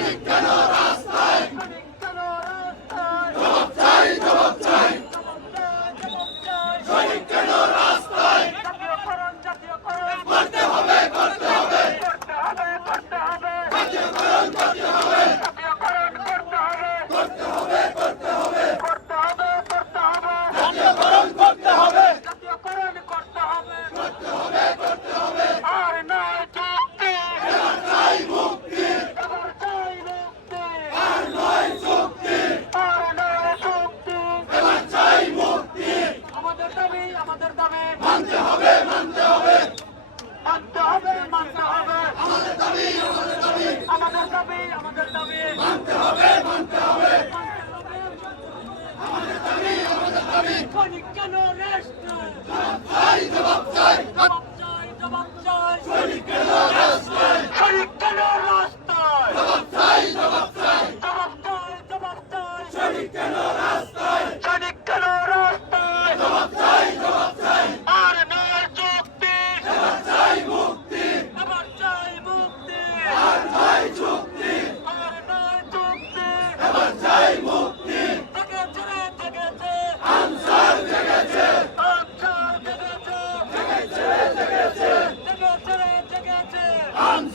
Republic এখনই কেন rest জবাব চাই Am